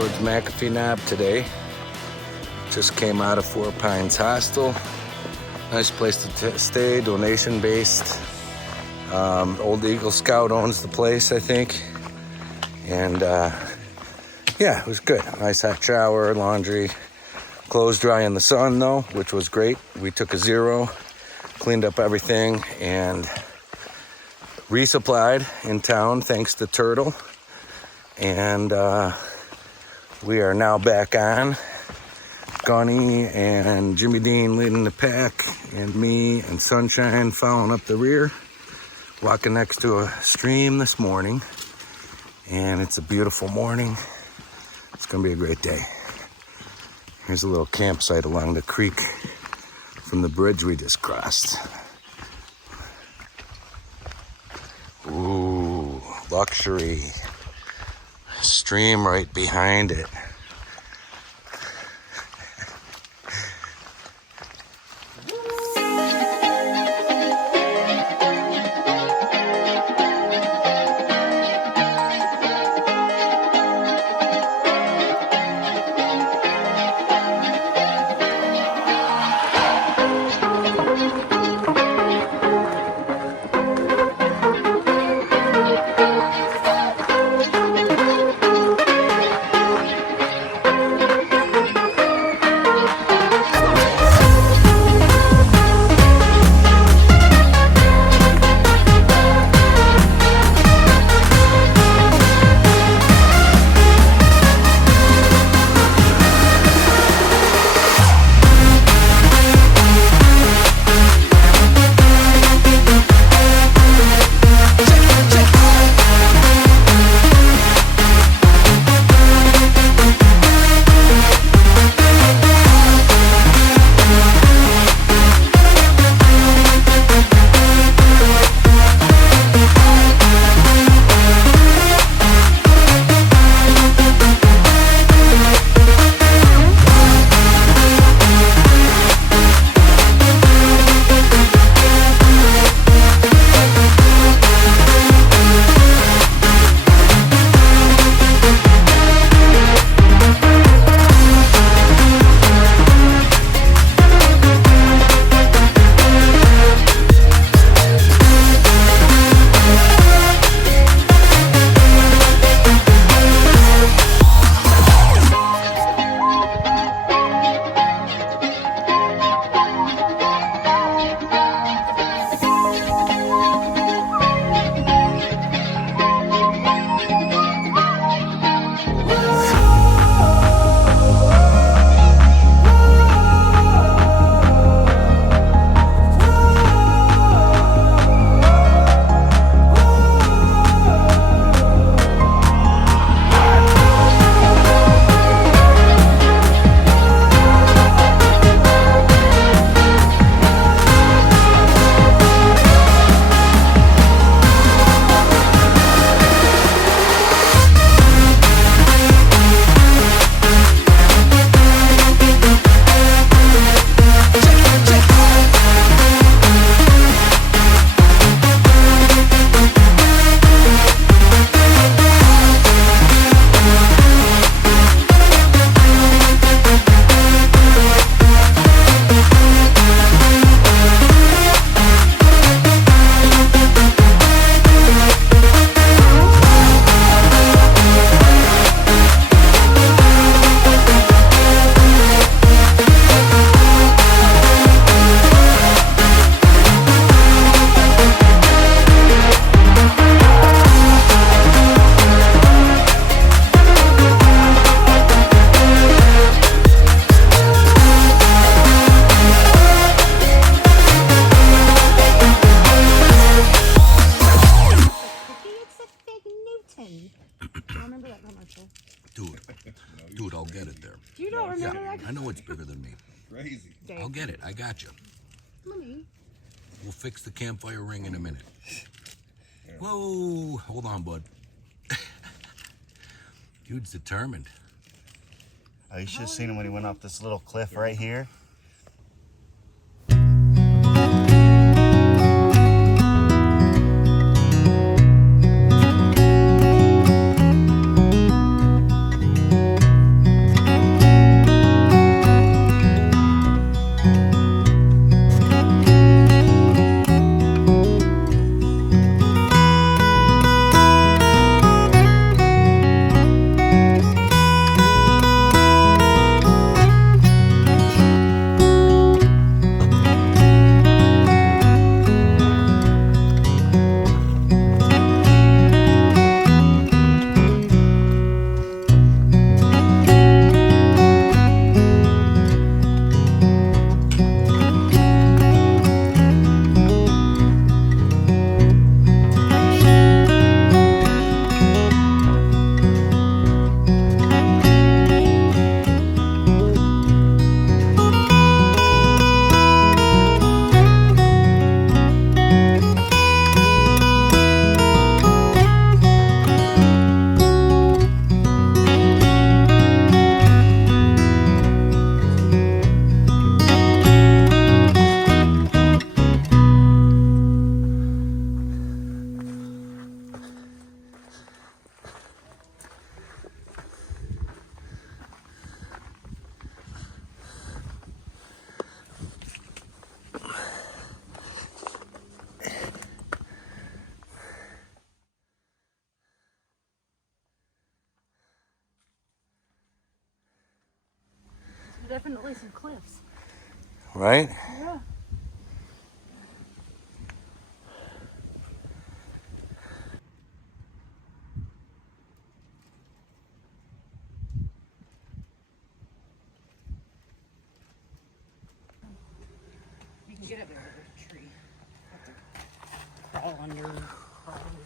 towards McAfee Knob today. Just came out of Four Pines Hostel. Nice place to stay, donation based. Old Eagle Scout owns the place, I think. And yeah, it was good. Nice hot shower, laundry. Clothes dry in the sun though, which was great. We took a 0, cleaned up everything, and resupplied in town thanks to Turtle. And we are now back on. Gunny and Jimmy Dean leading the pack, and me and Sunshine following up the rear. Walking next to a stream this morning, and it's a beautiful morning. It's gonna be a great day. Here's a little campsite along the creek from the bridge we just crossed. Ooh, luxury. Stream right behind it. Dude, I'll get it there. You don't remember that? I know it's bigger than me. Crazy. I'll get it. I got you. Money. We'll fix the campfire ring in a minute. Whoa, hold on, bud. Dude's determined. Oh, you should have seen him when he went off this little cliff right here. definitely some cliffs. Right? Yeah. You can get up there, but there's a tree. Crawl under. Crawl under.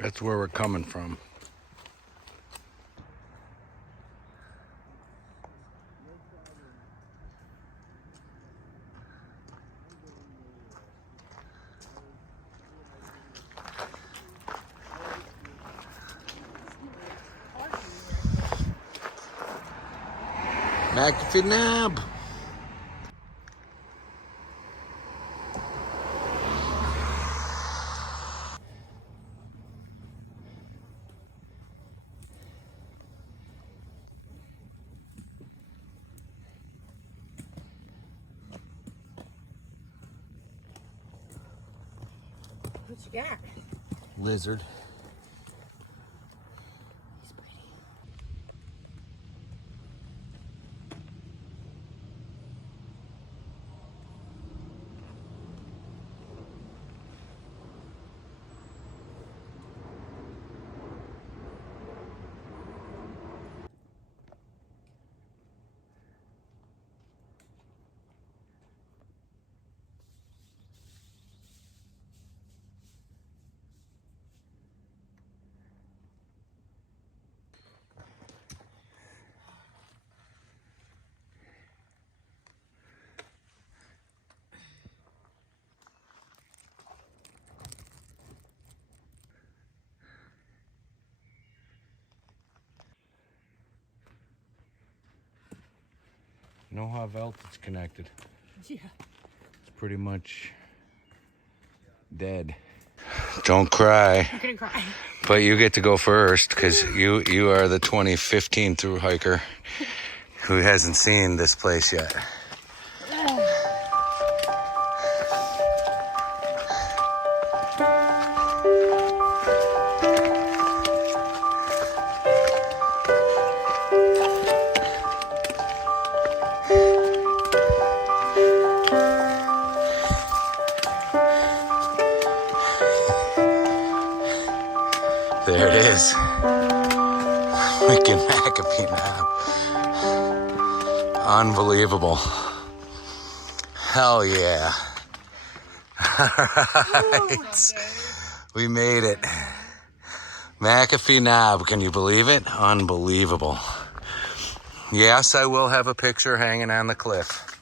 That's where we're coming from. McAfee Nab. What you got? Lizard. He's pretty. You know how else it's connected? Yeah. It's pretty much dead. Don't cry. I'm gonna cry. But you get to go first because you are the 2015 through hiker who hasn't seen this place yet. There it is. Wicked McAfee Nab. Unbelievable. Hell yeah. Alright. We made it. McAfee Nab, can you believe it? Unbelievable. Yes, I will have a picture hanging on the cliff.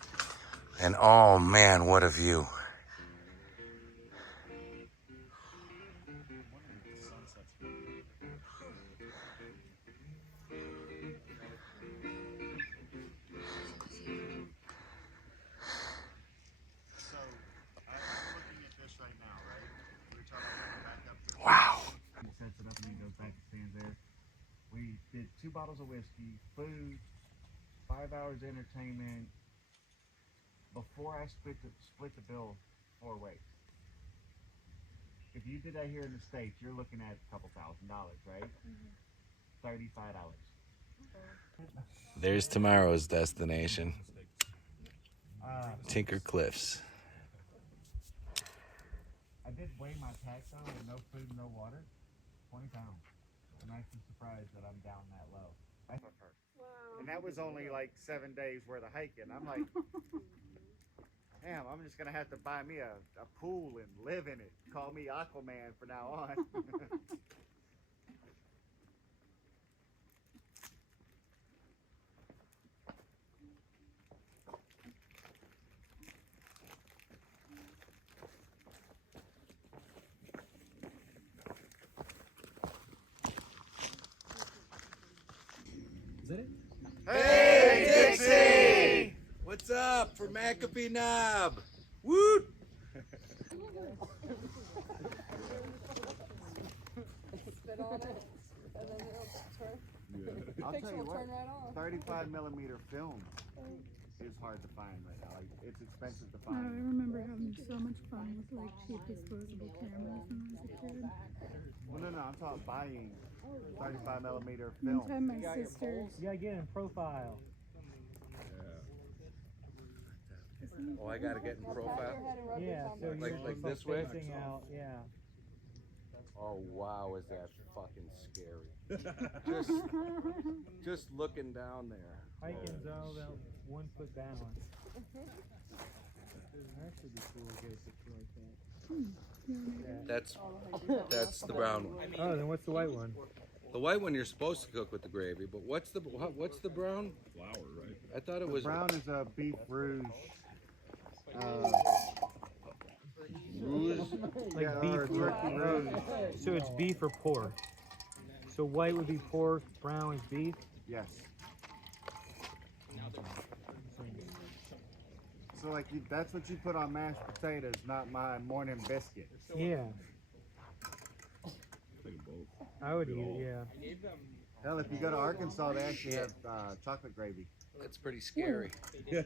And oh man, what a view. So, I'm looking at this right now, right? We were talking about back up here. Wow. He sets it up and he goes back and stands there. We did 2 bottles of whiskey, food, 5 hours entertainment. Before I split the bill 4 ways. If you did that here in the States, you're looking at a couple $1,000, right? $35. There's tomorrow's destination. Tinker Cliffs. I did weigh my pack though with no food and no water. 20 pounds. I'm actually surprised that I'm down that low. And that was only like 7 days worth of hiking. I'm like, damn, I'm just gonna have to buy me a pool and live in it. Call me Aquaman from now on. Is that it? Hey, Dixie! What's up for McAfee Knob? Woot! Spit on it, and then it'll turn. I'll Picture tell you will what, turn right on. 35mm film is hard to find right now. Like, it's expensive to I find. remember having so much fun with like cheap disposable cameras when I was a kid. Well, no, I'm talking buying 35mm One film. time my sister, You gotta get in profile. Oh, I gotta get in profile? Yeah, so Like- you're like just, this way? facing out. Yeah. Oh wow, is that fucking scary. Just looking down there. Hiking's all about 1 foot balance. It'd actually be cool to get a picture like that. That's the brown one. Oh, then what's the white one? The white one you're supposed to cook with the gravy, but what's the brown? Flour, right? I thought it The was brown is a beef rouge. rouge. Like Yeah, beef. or turkey rouge. So it's beef or pork. So white would be pork, brown is beef. Yes. So like that's what you put on mashed potatoes, not my morning biscuit. Yeah, Take both. I would eat it. Yeah. Hell, if you go to Arkansas, they actually have chocolate gravy. That's pretty scary. Yeah.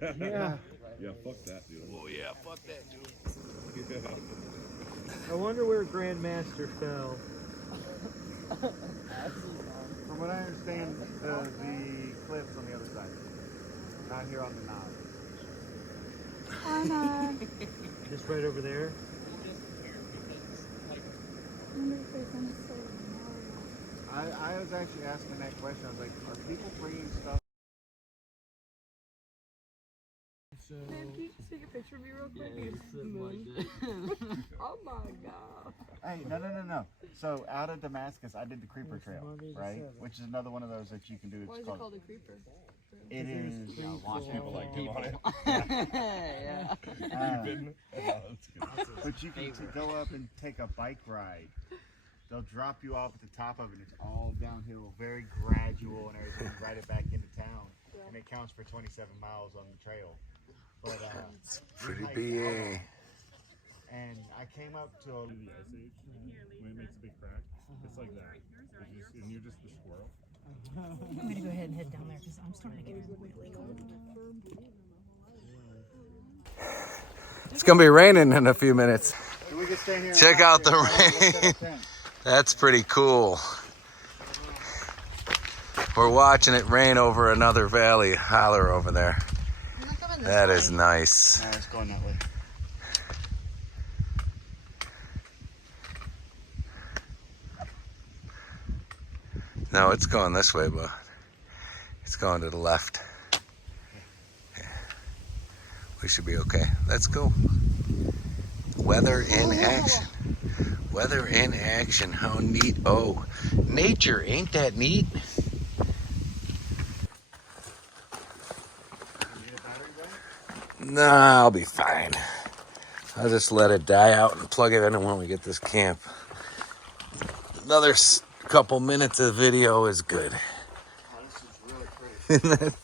Yeah, fuck that, dude. Oh yeah, fuck that dude. I wonder where Grandmaster fell. From what I understand, the cliffs on the other side, not here on the knob. Anna, Just right over there. I wonder if they're gonna say no. I was actually asking that question. I was like, are people bringing stuff? Man, can you just take a picture of me real quick? Oh my god. Hey, no. So out of Damascus, I did the Creeper Trail, right? Which is another one of those that you can do. Why is it called a creeper? It is. Watch people like him on it. Yeah. But you can go up and take a bike ride. They'll drop you off at the top of it. It's all downhill, very gradual and everything. Ride it back into town, and it counts for 27 miles on the trail. But Pretty we hiked BA. out, and I came up to a. The ice age, when it makes a big crack, it's like that. And you're just the squirrel. I'm gonna go ahead and head down there because I'm starting to get really cold. It's gonna be raining in a few minutes. So we can stay here. Check out the rain. That's pretty cool. We're watching it rain over another valley holler over there. That is nice. Nah, it's going that way. No, it's going this way, but it's going to the left. Yeah. We should be okay. Let's go. Weather in action. Weather in action. How neat. Oh, nature. Ain't that neat? Nah, I'll be fine. I'll just let it die out and plug it in when we get this camp. Another couple minutes of video is good. Oh, this is really pretty.